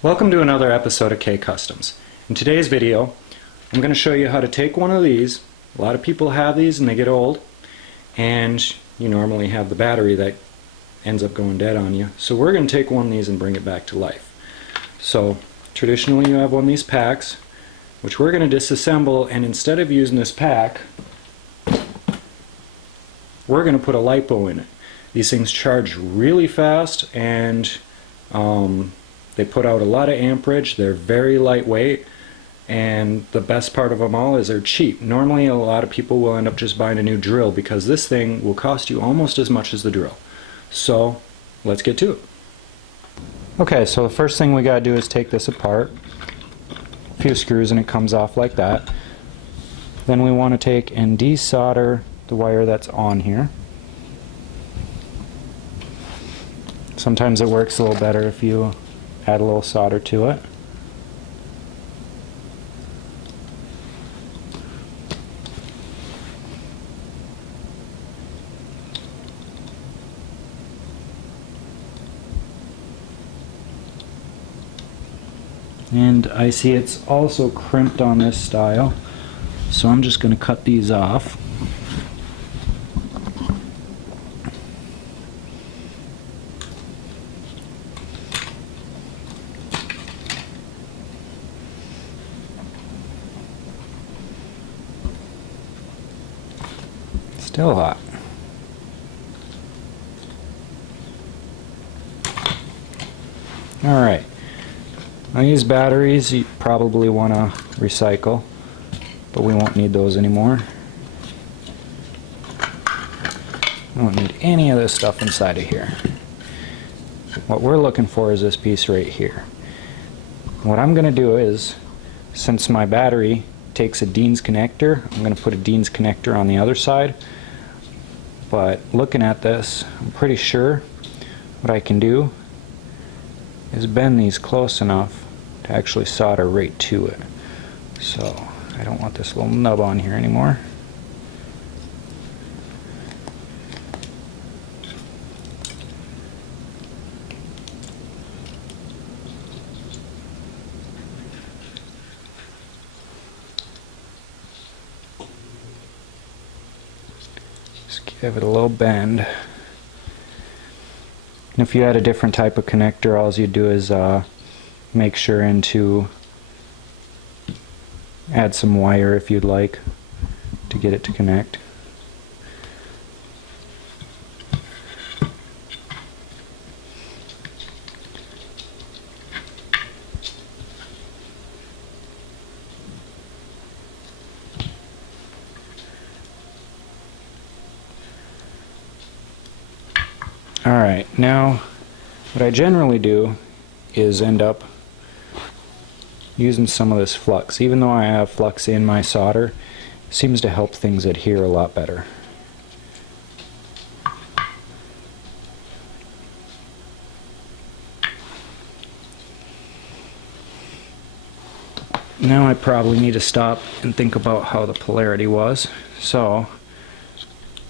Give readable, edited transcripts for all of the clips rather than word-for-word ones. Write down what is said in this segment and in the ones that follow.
Welcome to another episode of K Customs. In today's video, I'm going to show you how to take one of these. A lot of people have these and they get old, and you normally have the battery that ends up going dead on you. So we're going to take one of these and bring it back to life. So traditionally you have one of these packs, which we're going to disassemble, and instead of using this pack, we're going to put a LiPo in it. These things charge really fast, and they put out a lot of amperage. They're very lightweight, and the best part of them all is they're cheap. Normally a lot of people will end up just buying a new drill because this thing will cost you almost as much as the drill. So let's get to it. Okay, so the first thing we gotta do is take this apart. A few screws and it comes off like that. Then we want to take and desolder the wire that's on here. Sometimes it works a little better if you add a little solder to it. And I see it's also crimped on this style, so I'm just going to cut these off. Still hot. Alright. Now these batteries you probably want to recycle, but we won't need those anymore. We won't need any of this stuff inside of here. What we're looking for is this piece right here. What I'm going to do is, since my battery takes a Dean's connector, I'm going to put a Dean's connector on the other side. But looking at this, I'm pretty sure what I can do is bend these close enough to actually solder right to it. So I don't want this little nub on here anymore. Just give it a little bend. And if you had a different type of connector, all you do is make sure to add some wire if you'd like to get it to connect. Alright, now what I generally do is end up using some of this flux. Even though I have flux in my solder, it seems to help things adhere a lot better. Now I probably need to stop and think about how the polarity was. So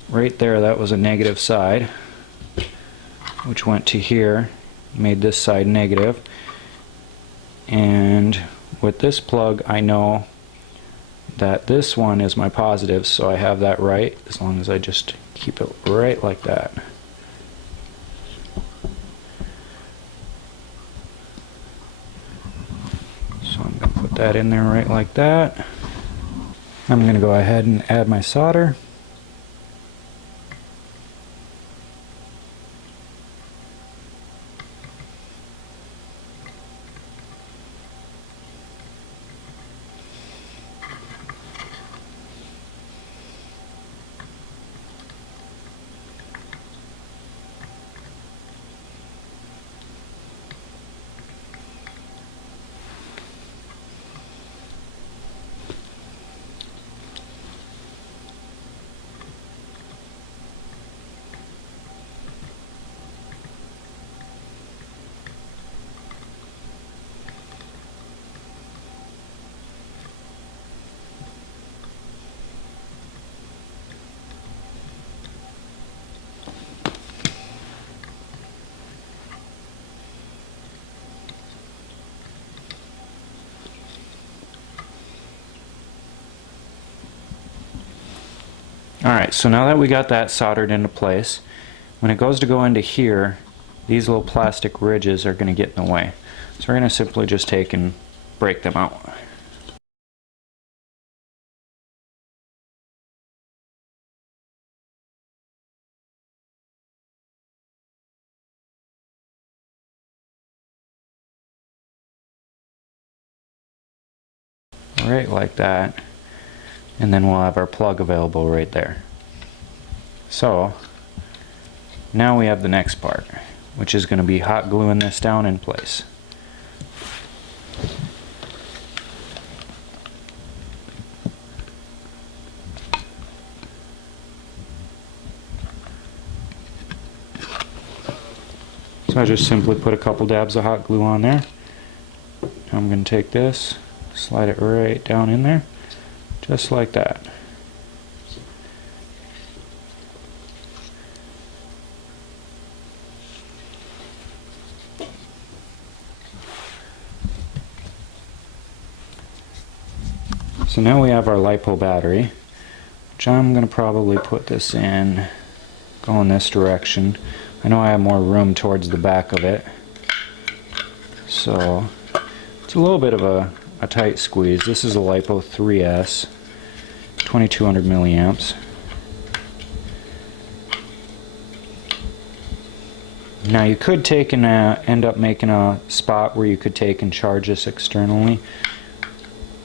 right there, that was a negative side, which went to here, made this side negative. And with this plug, I know that this one is my positive, so I have that right, as long as I just keep it right like that. So I'm going to put that in there right like that. I'm going to go ahead and add my solder. Alright, so now that we got that soldered into place, when it goes to go into here, these little plastic ridges are going to get in the way. So we're going to simply just take and break them out. Right like that. And then we'll have our plug available right there. So now we have the next part, which is going to be hot gluing this down in place. So I just simply put a couple dabs of hot glue on there. Now I'm going to take this, slide it right down in there, just like that. So now we have our LiPo battery, which I'm going to probably put this in, go in this direction. I know I have more room towards the back of it, so it's a little bit of a tight squeeze. This is a LiPo 3S, 2200 milliamps. Now you could take and end up making a spot where you could take and charge this externally.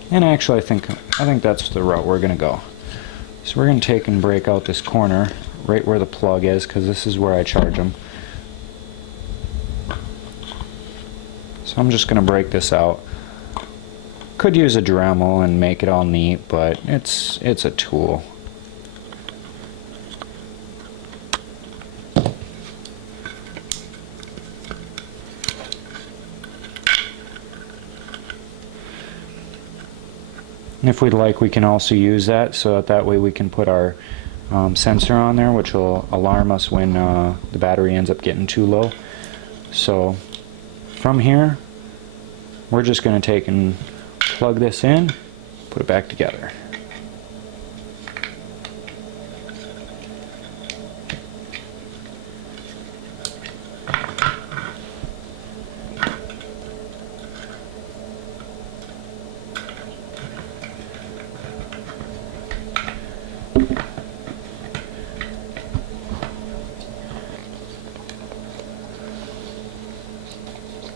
And actually I think that's the route we're going to go. So we're going to take and break out this corner right where the plug is, because this is where I charge them. So I'm just going to break this out. Could use a Dremel and make it all neat, but it's a tool. And if we'd like, we can also use that so that way we can put our sensor on there, which will alarm us when the battery ends up getting too low. So from here, we're just going to take and plug this in, put it back together.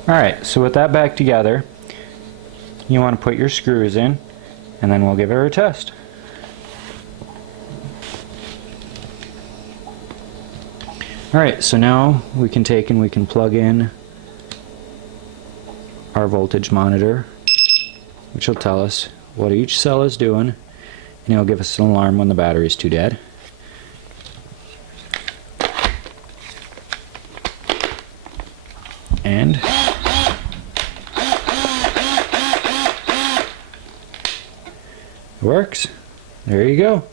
Alright, so with that back together, you want to put your screws in, and then we'll give her a test. Alright, so now we can take and we can plug in our voltage monitor, which will tell us what each cell is doing, and it'll give us an alarm when the battery is too dead. And it works. There you go.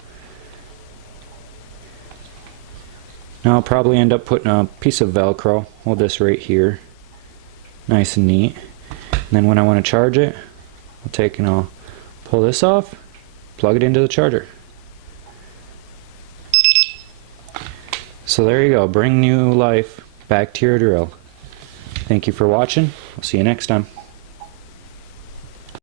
Now I'll probably end up putting a piece of Velcro, hold this right here, nice and neat. And then when I want to charge it, I'll take and I'll pull this off, plug it into the charger. So there you go, bring new life back to your drill. Thank you for watching. I'll see you next time.